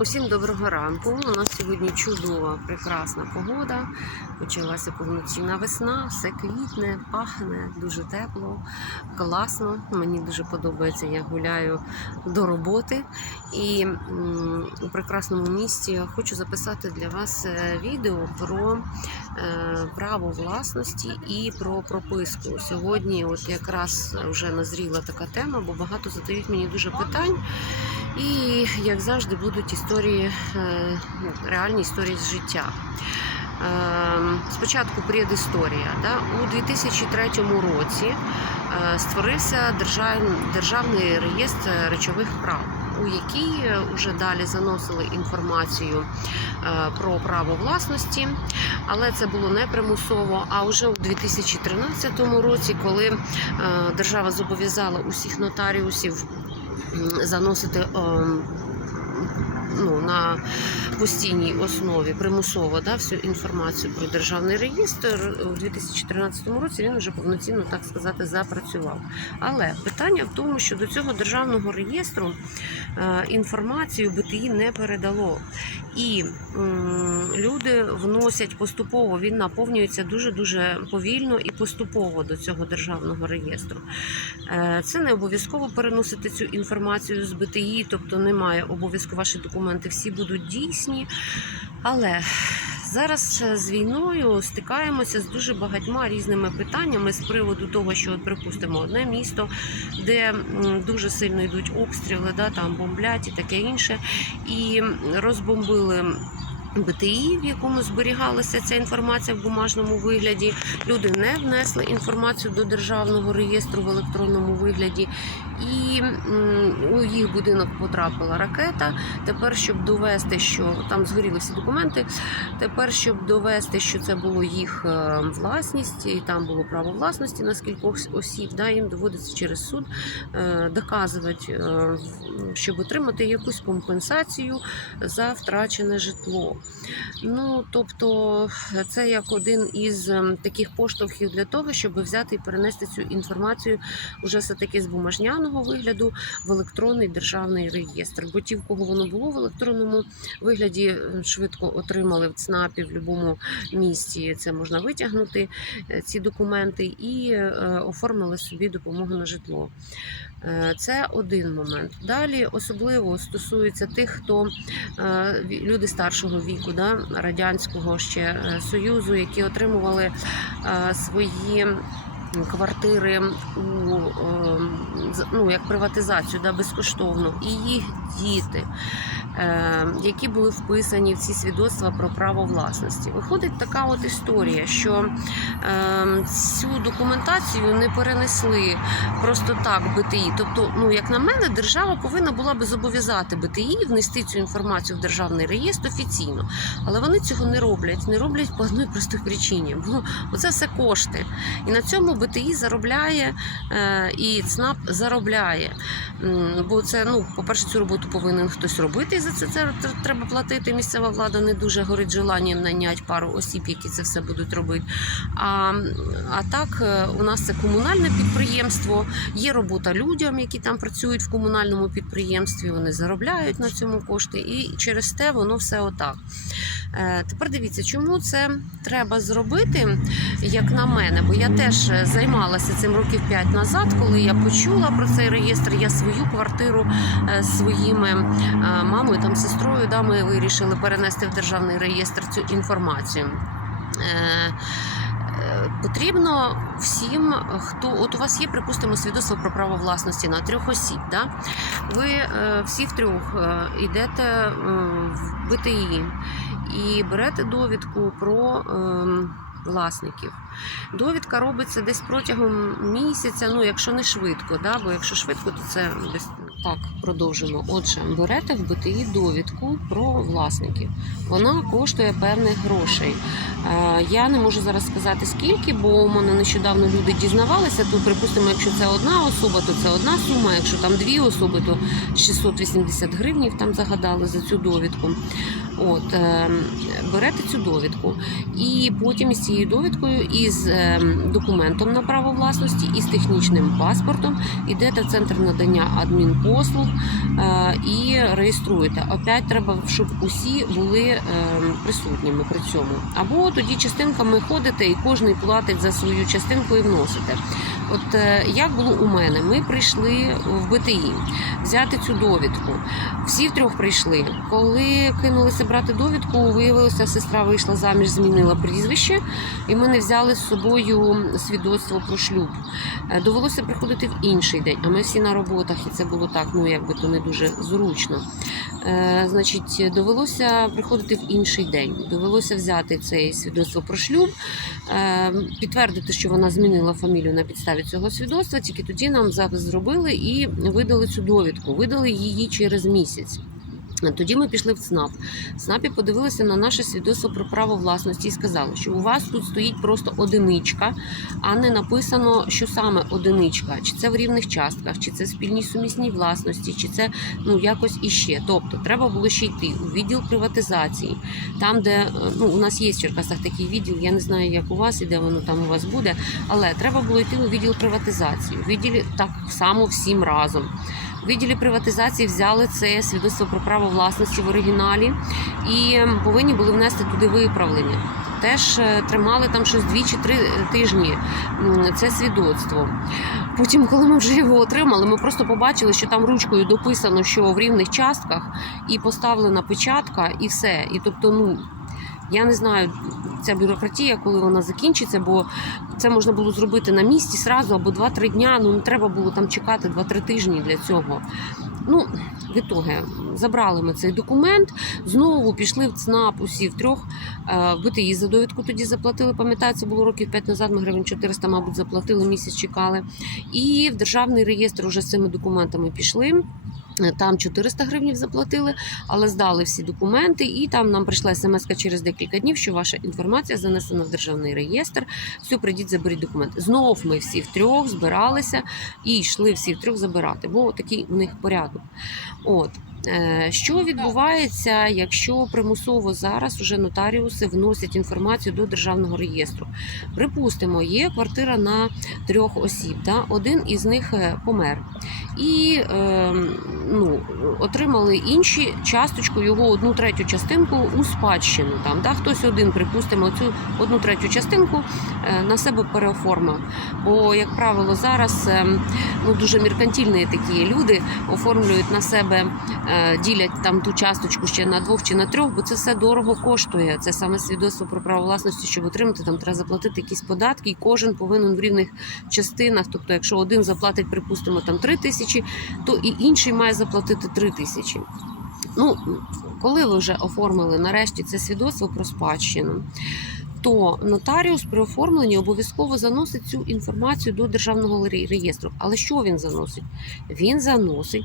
Усім доброго ранку. У нас сьогодні чудова, прекрасна погода. Почалася повноцінна весна, все квітне, пахне, дуже тепло, класно. Мені дуже подобається. Я гуляю до роботи. І у прекрасному місті я хочу записати для вас е, відео про право власності і про прописку. Сьогодні, от якраз вже назріла така тема, бо багато задають мені дуже питань. І як завжди будуть історії, е, ну, реальні історії з життя. Е, Спочатку предісторія. Да? У 2003 році е, створився державний реєстр речових прав, у якій е, вже далі заносили інформацію е, про право власності, але це було не примусово. А вже у 2013 році, коли е, держава зобов'язала усіх нотаріусів заносити ем, ну, на постійній основі примусово да, всю інформацію про державний реєстр у 2013 році він вже повноцінно так сказати запрацював. Але питання в тому, що до цього державного реєстру е, інформацію БТІ не передало. І люди вносять поступово, він наповнюється дуже дуже повільно і поступово до цього державного реєстру. Е, Це не обов'язково переносити цю інформацію з БТІ, тобто немає обов'язку ваші документи всі будуть дійсні. Але зараз з війною стикаємося з дуже багатьма різними питаннями з приводу того, що, от, припустимо, одне місто, де дуже сильно йдуть обстріли, да, там бомблять і таке інше, і розбомбили. БТІ, в якому зберігалася ця інформація в бумажному вигляді. Люди не внесли інформацію до державного реєстру в електронному вигляді, і у їх будинок потрапила ракета. Тепер, щоб довести, що там згоріли всі документи. Тепер, щоб довести, що це було їх е, власність, і там було право власності на скількох осіб, да, їм доводиться через суд е, доказувати, е, щоб отримати якусь компенсацію за втрачене житло. Ну тобто, це як один із ем, таких поштовхів для того, щоб взяти і перенести цю інформацію уже все таки з бумажняного вигляду в електронний державний реєстр. Бо ті, в кого воно було в електронному вигляді, е, швидко отримали в ЦНАПі в будь-якому місті. Це можна витягнути е, ці документи і е, оформили собі допомогу на житло. Це один момент. Далі особливо стосується тих, хто люди старшого віку, да, радянського ще союзу, які отримували свої. Квартири у е, ну, як приватизацію да, безкоштовно, і їх діти, які були вписані в ці свідоцтва про право власності. Виходить така от історія, що е, цю документацію не перенесли просто так БТІ. Тобто, ну як на мене, держава повинна була би зобов'язати БТІ внести цю інформацію в державний реєстр офіційно. Але вони цього не роблять. Не роблять по одній простій причині. Бо це все кошти. І на цьому БТІ заробляє е, і ЦНАП заробляє. Бо це, ну, по-перше, цю роботу повинен хтось робити, за це, це треба платити. Місцева влада не дуже горить желанням наняти пару осіб, які це все будуть робити. А, а так, е, у нас це комунальне підприємство, є робота людям, які там працюють в комунальному підприємстві, вони заробляють на цьому кошти, і через те воно все отак. Е, Тепер дивіться, чому це треба зробити, як на мене, бо я теж е, займалася цим років 5 назад, коли я почула про цей реєстр. Я свою квартиру своїми е, мамою там сестрою, да, ми вирішили перенести в державний реєстр цю інформацію. Е, е, Потрібно всім, хто от у вас є, припустимо, свідоцтво про право власності на трьох осіб. Да? Ви е, всі втрьох е, йдете е, в БТІ і берете довідку про е, власників. Довідка робиться десь протягом місяця, ну якщо не швидко, да? бо якщо швидко, то це десь так продовжимо. Отже, берете в БТІ довідку про власників. Вона коштує певних грошей. Е, Я не можу зараз сказати скільки, бо у мене нещодавно люди дізнавалися. То припустимо, якщо це одна особа, то це одна сума. Якщо там дві особи, то 680 гривнів там загадали за цю довідку. От е, берете цю довідку, і потім із цією довідкою, із е, документом на право власності, і з технічним паспортом йдете в центр надання адмінпослуг е, і реєструєте. Опять треба, щоб усі були е, присутніми при цьому. Або тоді частинками ходите і кожен платить за свою частинку і вносите. От е, як було у мене, ми прийшли в БТІ взяти цю довідку. Всі втрьох прийшли. Коли кинулися брати довідку, виявилося, сестра вийшла заміж, змінила прізвище, і ми не взяли з собою свідоцтво про шлюб. Е, Довелося приходити в інший день, а ми всі на роботах, і це було так, ну якби то не дуже зручно. Е, значить, довелося приходити в інший день. Довелося взяти це свідоцтво про шлюб, е, підтвердити, що вона змінила фамілію на підставі цього свідоцтва. Тільки тоді нам запис зробили і видали цю довідку. Видали її через місяць. Тоді ми пішли в ЦНАП. В ЦНАПі подивилися на наше свідоцтво про право власності і сказали, що у вас тут стоїть просто одиничка, а не написано, що саме одиничка, чи це в рівних частках, чи це спільній сумісній власності, чи це ну якось іще. Тобто треба було ще йти у відділ приватизації, там, де е, ну у нас є в Черкасах такий відділ. Я не знаю, як у вас і де воно там у вас буде, але треба було йти у відділ приватизації. У відділі так само всім разом. У відділі приватизації взяли це свідоцтво про право власності в оригіналі і повинні були внести туди виправлення. Теж е, тримали там щось дві чи три тижні це свідоцтво. Потім, коли ми вже його отримали, ми просто побачили, що там ручкою дописано, що в рівних частках, і поставлена печатка, і все. І тобто, ну я не знаю, ця бюрократія, коли вона закінчиться, бо це можна було зробити на місці сразу або 2-3 дня. Ну не треба було там чекати 2-3 тижні для цього. Ну, в ітоги забрали ми цей документ, знову пішли в ЦНАП усі втрьох. Е, В БТІ за довідку тоді заплатили. Пам'ятаю, це було років 5 назад. Ми гривень 400, мабуть, заплатили, місяць чекали. І в державний реєстр вже з цими документами пішли. Е, Там 400 гривень заплатили, але здали всі документи, і там нам прийшла смс через декілька днів, що ваша інформація занесена в державний реєстр. Все, прийдіть, заберіть документи. Знов ми всі втрьох збиралися і йшли всі втрьох забирати, бо такий у них порядок. От. Е, Що відбувається, якщо примусово зараз уже нотаріуси вносять інформацію до державного реєстру? Припустимо, є квартира на трьох осіб, да? один із них е, помер. І е, ну, отримали інші часточку, його одну третю частинку у спадщину. Там, да? Хтось один, припустимо, цю одну третю частинку е, на себе переоформив. Бо, як правило, зараз е, ну, дуже меркантильні такі люди оформлюють на себе, е, ділять там ту часточку ще на двох чи на трьох, бо це все дорого коштує. Це саме свідоцтво про право власності, щоб отримати, там треба заплатити якісь податки, і кожен повинен в рівних частинах. Тобто, якщо один заплатить, припустимо, там 3 тисячі, то і інший має заплатити 3 тисячі. Ну, коли ви вже оформили нарешті це свідоцтво про спадщину, то нотаріус при оформленні обов'язково заносить цю інформацію до державного реєстру. Але що він заносить? Він заносить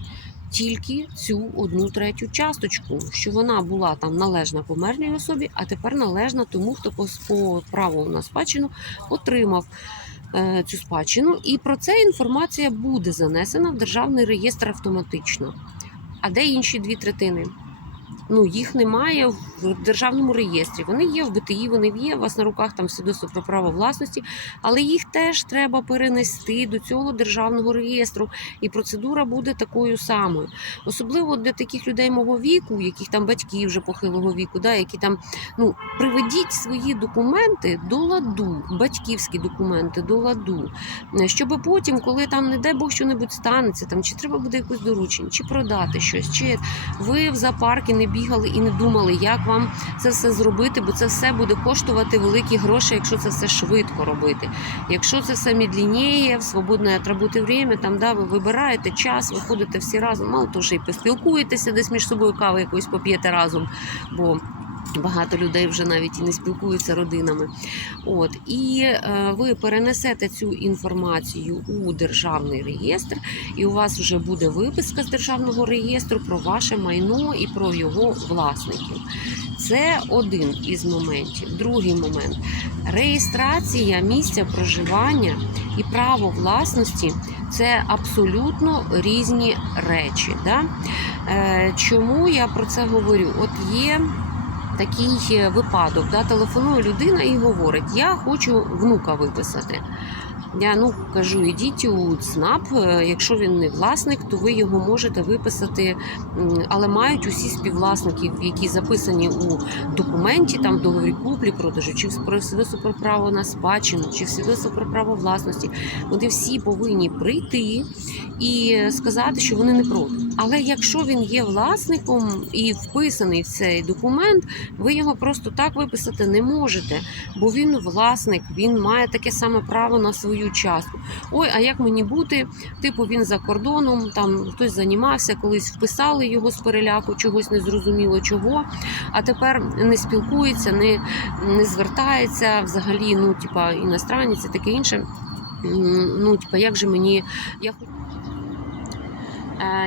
тільки цю одну третю часточку, що вона була там належна померлій особі, а тепер належна тому, хто по, праву на спадщину отримав цю спадщину. І про це інформація буде занесена в державний реєстр автоматично. А де інші дві третини? Ну, їх немає в державному реєстрі. Вони є в БТІ, вони є у вас на руках там свідоцтво про право власності, але їх теж треба перенести до цього державного реєстру, і процедура буде такою самою. Особливо для таких людей мого віку, яких там батьки вже похилого віку, да, які там ну приведіть свої документи до ладу, батьківські документи до ладу, щоб потім, коли там не дай Бог що-небудь станеться, там чи треба буде якось доручення, чи продати щось, чи ви в зоопарки не бігали і не думали, як вам це все зробити, бо це все буде коштувати великі гроші, якщо це все швидко робити. Якщо це все медленніє, в свободне треба время, там да, ви вибираєте час, виходите всі разом, мало того, що і поспілкуєтеся десь між собою кави якоїсь поп'єте разом, бо Багато людей вже навіть і не спілкуються родинами. От і е, ви перенесете цю інформацію у державний реєстр, і у вас вже буде виписка з державного реєстру про ваше майно і про його власників. Це один із моментів. Другий момент реєстрація місця проживання і право власності це абсолютно різні речі. Да? Е, чому я про це говорю? От є такий е, випадок. Да? Телефонує людина і говорить: Я хочу внука виписати. Я ну кажу, ідіть у ЦНАП. е, Якщо він не власник, то ви його можете виписати, але мають усі співвласників, які записані у документі, там в договорі куплі продажу, чи в свідоцтво про право на спадщину, чи свідоцтво про право власності. Вони всі повинні прийти і сказати, що вони не проти. Але якщо він є власником і вписаний в цей документ, ви його просто так виписати не можете, бо він власник, він має таке саме право на свою частку. Ой, а як мені бути? Типу він за кордоном, там хтось займався, колись вписали його з переляку, чогось незрозуміло чого, а тепер не спілкується, не, не звертається взагалі, ну, типа, іностранець і таке інше. Ну, типа, як же мені. Я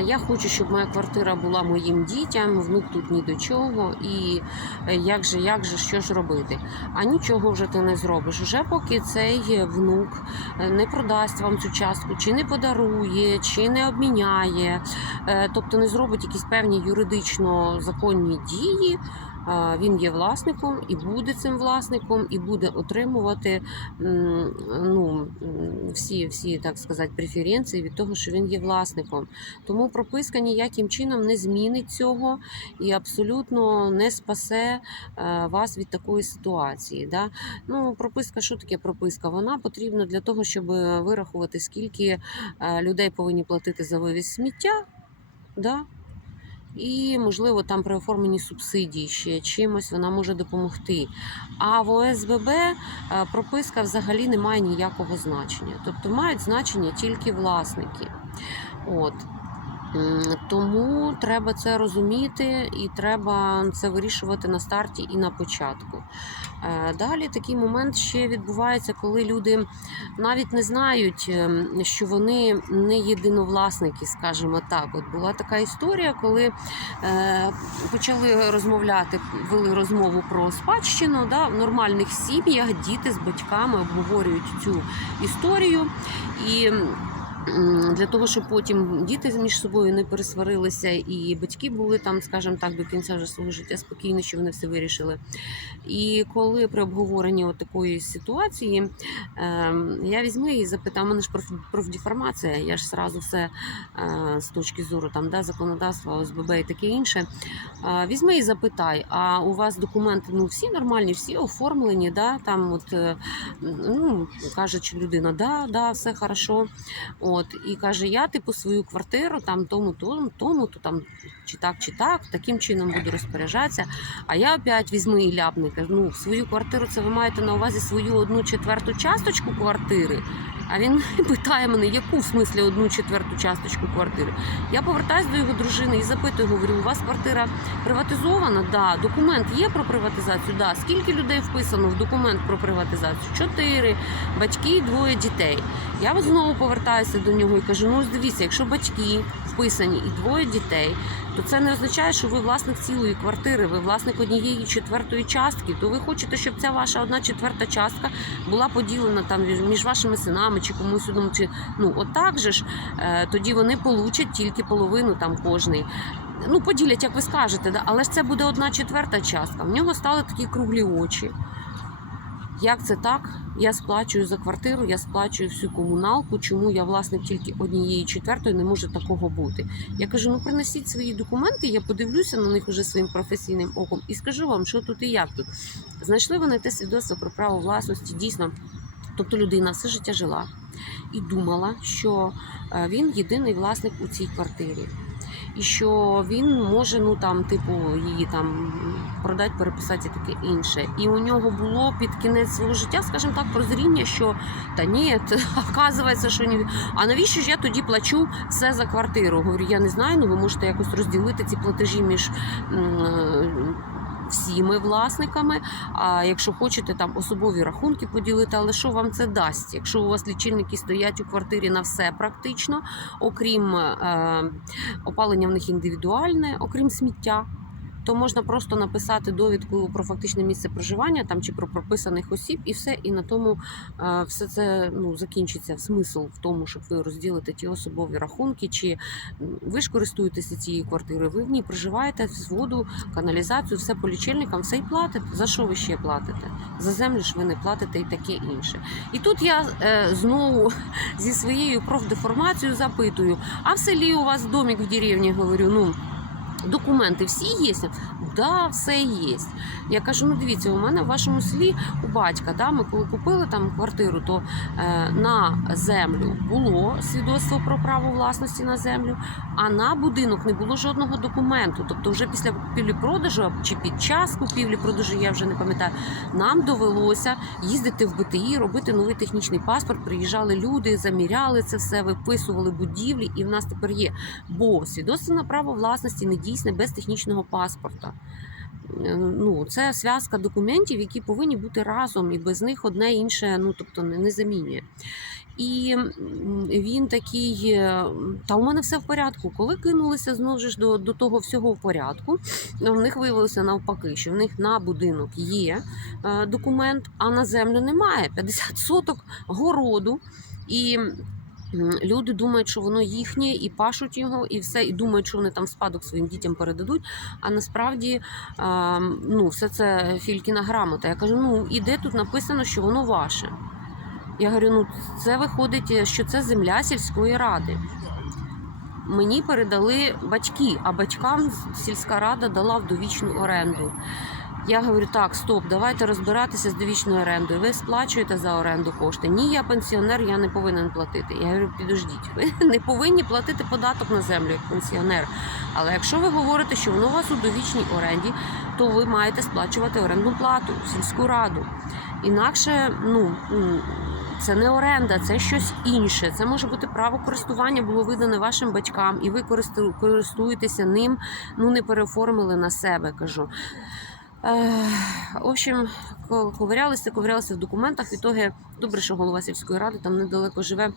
Я хочу, щоб моя квартира була моїм дітям, внук тут ні до чого. І е, як же, як же, що ж робити? А нічого вже ти не зробиш. Уже поки цей внук е, не продасть вам цю частку, чи не подарує, чи не обміняє, е, тобто не зробить якісь певні юридично законні дії. Він є власником і буде цим власником, і буде отримувати ну, всі, всі, так сказати, преференції від того, що він є власником. Тому прописка ніяким чином не змінить цього і абсолютно не спасе е, вас від такої ситуації. Да? Ну, прописка, що таке прописка? Вона потрібна для того, щоб вирахувати, скільки е, людей повинні платити за вивіз сміття. Да? І, можливо, там при оформленні субсидії ще чимось вона може допомогти. А в ОСББ е, прописка взагалі не має ніякого значення. Тобто мають значення тільки власники. От. Тому треба це розуміти і треба це вирішувати на старті і на початку. Е, Далі такий момент ще відбувається, коли люди навіть не знають, ем, що вони не єдиновласники, скажімо так. От була така історія, коли е, почали розмовляти, вели розмову про спадщину. Да, в нормальних сім'ях діти з батьками обговорюють цю історію і. Для того, щоб потім діти між собою не пересварилися, і батьки були там, скажімо так, до кінця вже свого життя спокійні, що вони все вирішили. І коли при обговоренні такої ситуації ем, я візьму і запитаю, мене ж проф- профдеформація, я ж сразу все е, з точки зору там, да, законодавства, ОСББ і таке інше. Е, Візьми і запитай, а у вас документи ну, всі нормальні, всі оформлені, да, там от, е, ну, каже чи людина, да, да, все хорошо. От, і каже, я типу свою квартиру там тому, тому, тому, то там чи так, чи так, таким чином буду розпоряджатися. А я опять візьму і ляпну, кажу, ну, свою квартиру це ви маєте на увазі свою одну четверту часточку квартири. А він питає мене, яку в смислі одну четверту часточку квартири. Я повертаюся до його дружини і запитую, говорю, у вас квартира приватизована? Да. Документ є про приватизацію? Да. Скільки людей вписано в документ про приватизацію? Чотири. Батьки і двоє дітей. Я знову повертаюся до нього і кажу: ну дивіться, якщо батьки вписані і двоє дітей, то це не означає, що ви власник цілої квартири, ви власник однієї четвертої частки. То ви хочете, щоб ця ваша одна четверта частка була поділена там між вашими синами чи комусь одному. Чи ну отак же ж е, тоді вони получать тільки половину там кожний. Ну, поділять, як ви скажете, да? але ж це буде одна четверта частка. В нього стали такі круглі очі. Як це так? Я сплачую за квартиру, я сплачую всю комуналку. Чому я власник тільки однієї четвертої не може такого бути? Я кажу: ну принесіть свої документи, я подивлюся на них уже своїм професійним оком і скажу вам, що тут і як тут. Знайшли вони те свідоцтво про право власності, дійсно. Тобто людина все життя жила і думала, що е, він єдиний власник у цій квартирі. І що він може, ну там, типу, її там продати, переписати і таке інше. І у нього було під кінець свого життя, скажімо так, прозріння, що та ні, оказується, що ні. А навіщо ж я тоді плачу все за квартиру? Говорю, я не знаю, ну ви можете якось розділити ці платежі між. Всіми власниками, а якщо хочете там особові рахунки поділити, але що вам це дасть? Якщо у вас лічильники стоять у квартирі на все практично, окрім е, опалення в них індивідуальне, окрім сміття. То можна просто написати довідку про фактичне місце проживання там чи про прописаних осіб, і все, і на тому е, все це ну закінчиться. Смисл в тому, щоб ви розділите ті особові рахунки, чи ви ж користуєтеся цією квартирою, ви в ній проживаєте з воду, каналізацію, все по лічильникам, все і платите. За що ви ще платите? За землю ж ви не платите і таке інше. І тут я е, знову зі своєю профдеформацією запитую: а в селі у вас домик в деревні? Говорю, ну. Документи всі є? Да, все є. Я кажу: ну дивіться, у мене в вашому селі у батька, да, ми коли купили там квартиру, то е, на землю було свідоцтво про право власності на землю, а на будинок не було жодного документу. Тобто, вже після купівлі-продажу чи під час купівлі-продажу, я вже не пам'ятаю, нам довелося їздити в БТІ, робити новий технічний паспорт. Приїжджали люди, заміряли це все, виписували будівлі, і в нас тепер є. Бо свідоцтво на право власності не дійсне без технічного паспорта. Е, Ну, це зв'язка документів, які повинні бути разом, і без них одне інше, ну тобто не, замінює. І він такий, е, та у мене все в порядку. Коли кинулися знову ж до, до того всього в порядку, в них виявилося навпаки, що в них на будинок є е, документ, а на землю немає. 50 соток городу. І люди думають, що воно їхнє, і пашуть його, і все, і думають, що вони там спадок своїм дітям передадуть. А насправді ну, все це фількіна грамота. Я кажу: ну і де тут написано, що воно ваше? Я говорю, ну це виходить, що це земля сільської ради. Мені передали батьки, а батькам сільська рада дала в довічну оренду. Я говорю, так, стоп, давайте розбиратися з довічною орендою. Ви сплачуєте за оренду кошти. Ні, я пенсіонер, я не повинен платити. Я говорю, підождіть, ви не повинні платити податок на землю як пенсіонер. Але якщо ви говорите, що воно у вас у довічній оренді, то ви маєте сплачувати орендну плату сільську раду. Інакше, ну це не оренда, це щось інше. Це може бути право користування, було видане вашим батькам, і ви користуєтеся ним, ну не переоформили на себе, кажу. В общем, ковирялися, ковирялися в документах. В ітоги, добре, що голова сільської ради там недалеко живе.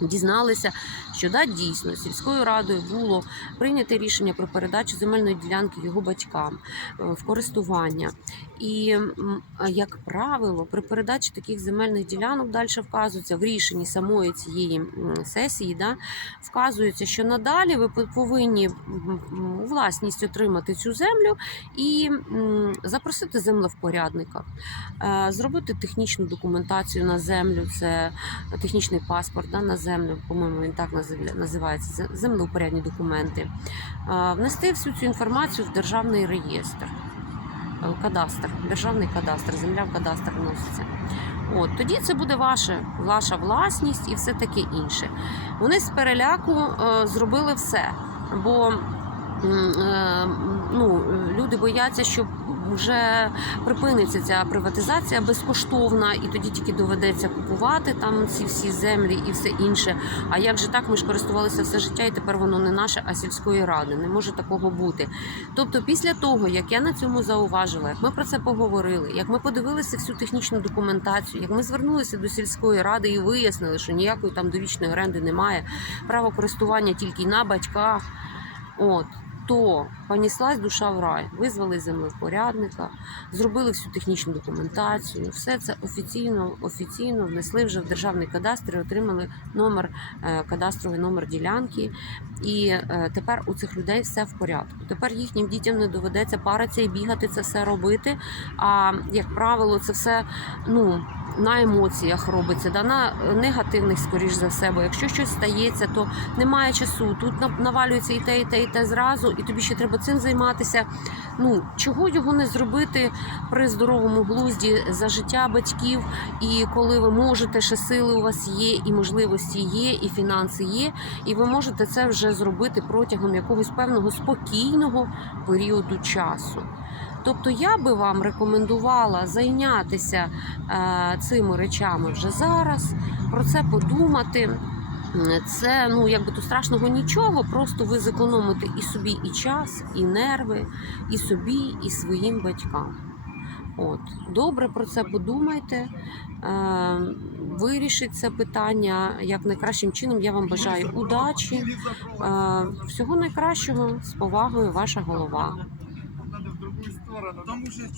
Дізналися, що да, дійсно сільською радою було прийнято рішення про передачу земельної ділянки його батькам е, в користування. І, як правило, при передачі таких земельних ділянок далі вказується в рішенні самої цієї сесії, да, вказується, що надалі ви по- повинні у власність отримати цю землю і запросити землевпорядника, е, зробити технічну документацію на землю, це технічний паспорт да, на землю, по-моєму, він так назив- називається зе- землеупорядні документи, е, внести всю цю інформацію в державний реєстр. Е, Кадастр, державний кадастр, земля в кадастр вноситься. От тоді це буде ваше, ваша власність і все таке інше. Вони з переляку е, зробили все, бо е, ну, люди бояться, що вже припиниться ця приватизація безкоштовна, і тоді тільки доведеться купувати там ці всі землі і все інше. А як же так? Ми ж користувалися все життя, і тепер воно не наше, а сільської ради. Не може такого бути. Тобто, після того, як я на цьому зауважила, як ми про це поговорили, як ми подивилися всю технічну документацію, як ми звернулися до сільської ради і вияснили, що ніякої там довічної оренди немає, право користування тільки на батьках. От. То поніслась душа в рай, визвали землевпорядника, зробили всю технічну документацію. Все це офіційно офіційно внесли вже в державний кадастр, і отримали номер е, кадастровий номер ділянки. І е, тепер у цих людей все в порядку. Тепер їхнім дітям не доведеться паритися і бігати це все робити. А як правило, це все ну. На емоціях робиться, да, на негативних, скоріш за все, бо якщо щось стається, то немає часу. Тут нав- навалюється і те, і те, і те зразу, і тобі ще треба цим займатися. Ну чого його не зробити при здоровому глузді за життя батьків, і коли ви можете, ще сили у вас є, і можливості є, і фінанси є, і ви можете це вже зробити протягом якогось певного спокійного періоду часу. Тобто я би вам рекомендувала зайнятися е, цими речами вже зараз, про це подумати. Це ну якби то страшного нічого, просто ви зекономите і собі і час, і нерви, і собі, і своїм батькам. От добре про це подумайте, е, вирішіть це питання як найкращим чином. Я вам бажаю удачі, е, всього найкращого з повагою, ваша голова. Сторону. Там уже